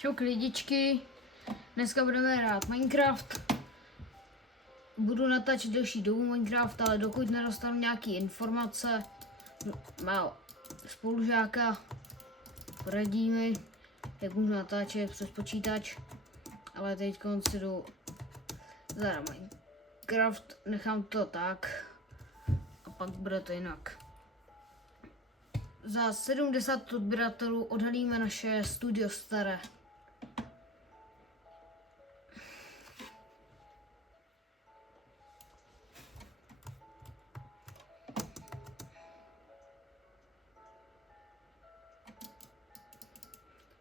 Čau lidičky, dneska budeme hrát Minecraft. Budu natáčet delší dobu Minecraft, ale dokud nedostanu nějaké informace, má spolužáka, poradí mi, jak můžu natáčet přes počítač. Ale teď si jdu za Minecraft, nechám to tak a pak bude to jinak. Za 70 odběratelů odhalíme naše studio staré.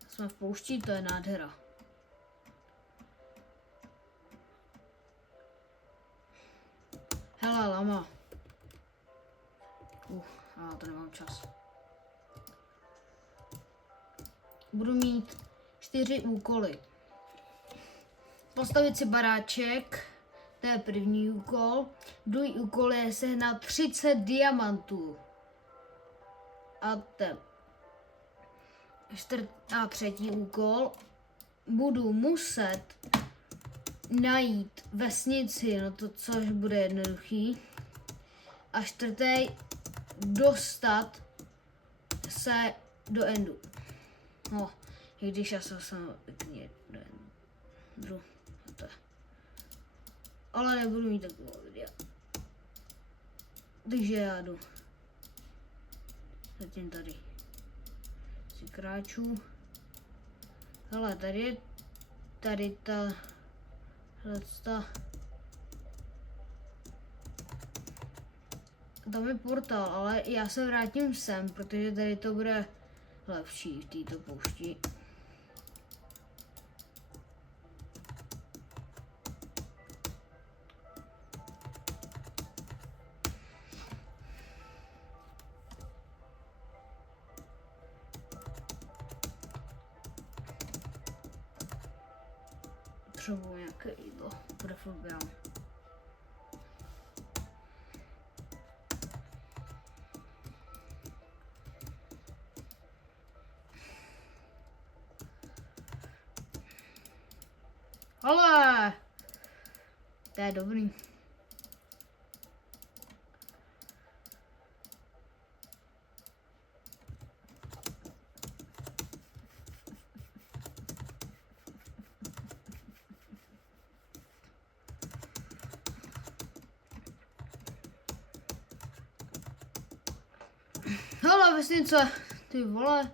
Jsme v poušti, to je nádhera. Hele, lama. To nemám čas. Budu mít 4 úkoly. Postavit si baráček, to je první úkol. Druhý úkol je sehnat 30 diamantů. A třetí úkol, budu muset najít vesnici, no to což bude jednoduchý. A čtvrtý, dostat se do endu. No, i když já jsem do endu. Ale nebudu mít takovou videa. Takže já jdu. Zatím tady. Si kráču. Hele, tady je tam je portál, ale já se vrátím sem, protože tady to bude lepší v této poušti. Potřebuji nějaké jídlo, preferujeme. Ale to je dobrý. Hele, vesnice, ty vole.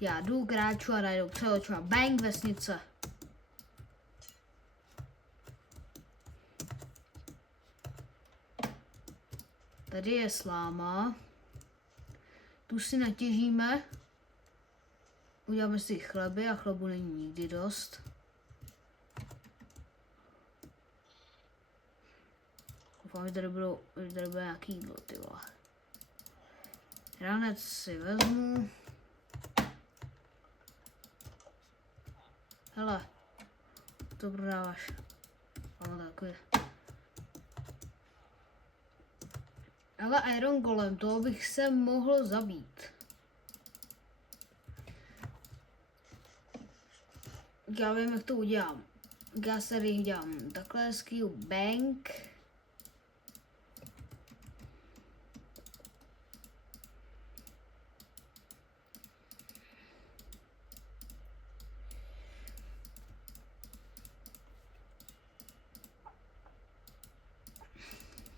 Já jdu, kráču a najednou přeloču a bang, vesnice. Tady je sláma. Tu si natěžíme. Uděláme si chleby a chlebu není nikdy dost. Doufám, že tady bude nějaký jídlo, ty vole. Ranec si vezmu. Hele, to prodáváš. Ale takové. Ale Iron Golem, toho bych se mohl zabít. Já vím, jak to udělám. Já se tady dělám takhle, skill bank.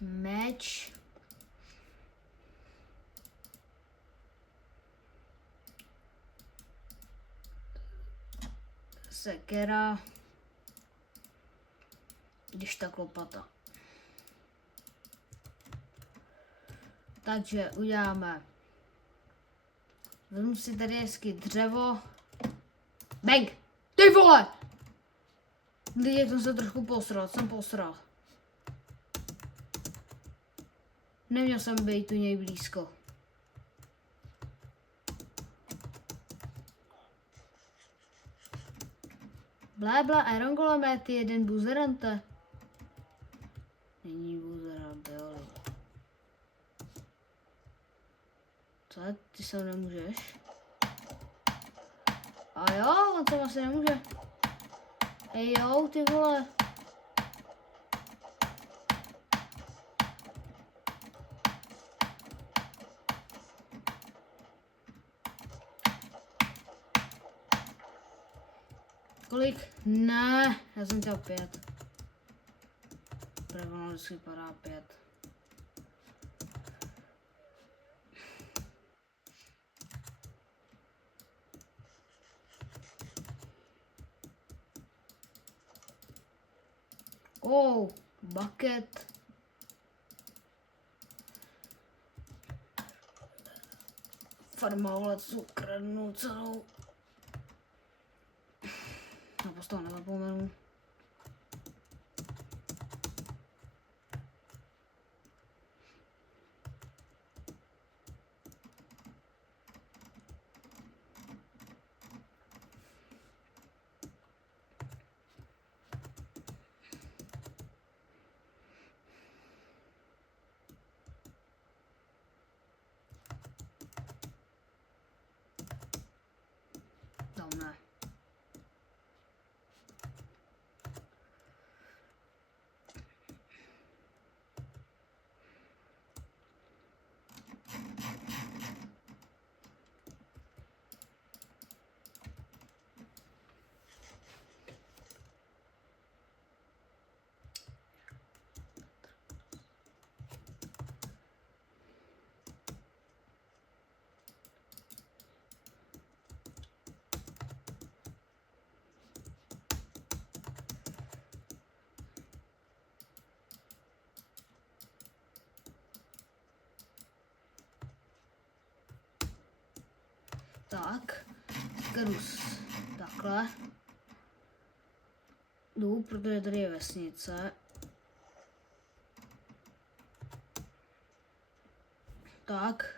Meč. Sekera. Když tak lopata. Takže uděláme. Vezmu si tady hezky dřevo. Bang! Ty vole! Teď jsem se trošku posral. Neměl jsem být tu něj blízko. Blébla, Iron Golem, ty jeden buzerante. Není buzerante, ale. Co? Ty se nemůžeš? A jo, on to asi nemůže. Ej jo, ty vole. Kolik? Ne, já jsem chtěl 5. Ono vždycky padá 5. Oh, bucket. Farma lecu kradnu celou. Nebo z toho nezapomenu. Tam ne. Tak, jdu takhle. Jdu, protože tady je vesnice. Tak.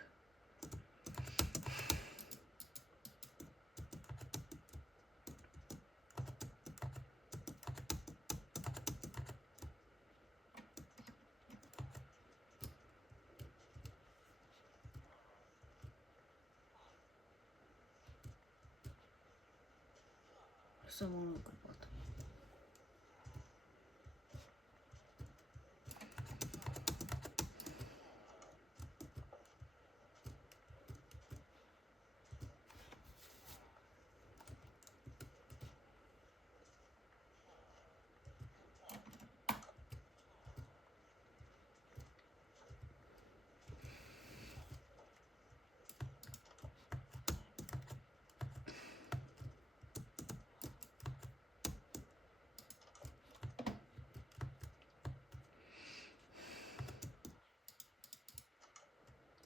Se mohu kopat.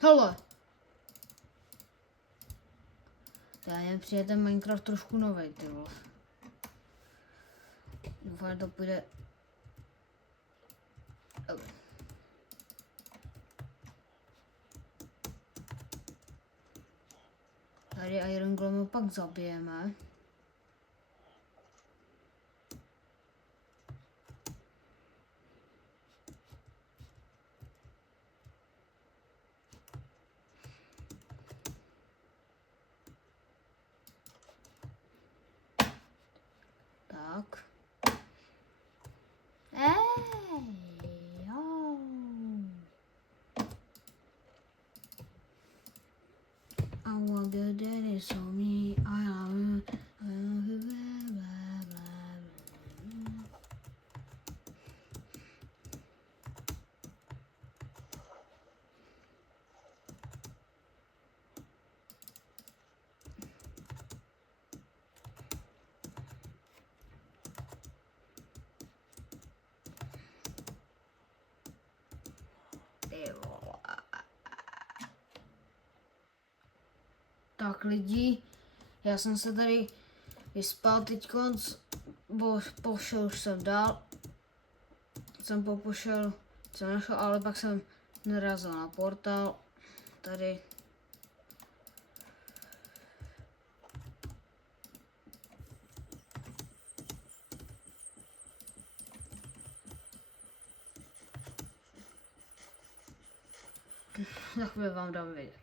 Hele. Já jen přijde ten Minecraft trošku novej, ty vole. Doufám, že to půjde. Tady Iron Golem pak zabijeme. Tak. Jo. I want the daddy so me, I love you. Tak lidi, já jsem se tady vyspal teďkonc, bo pošel už jsem dál, jsem pošel, jsem našel, ale pak jsem narazil na portál, tady. Za chvíli vám dám vědět.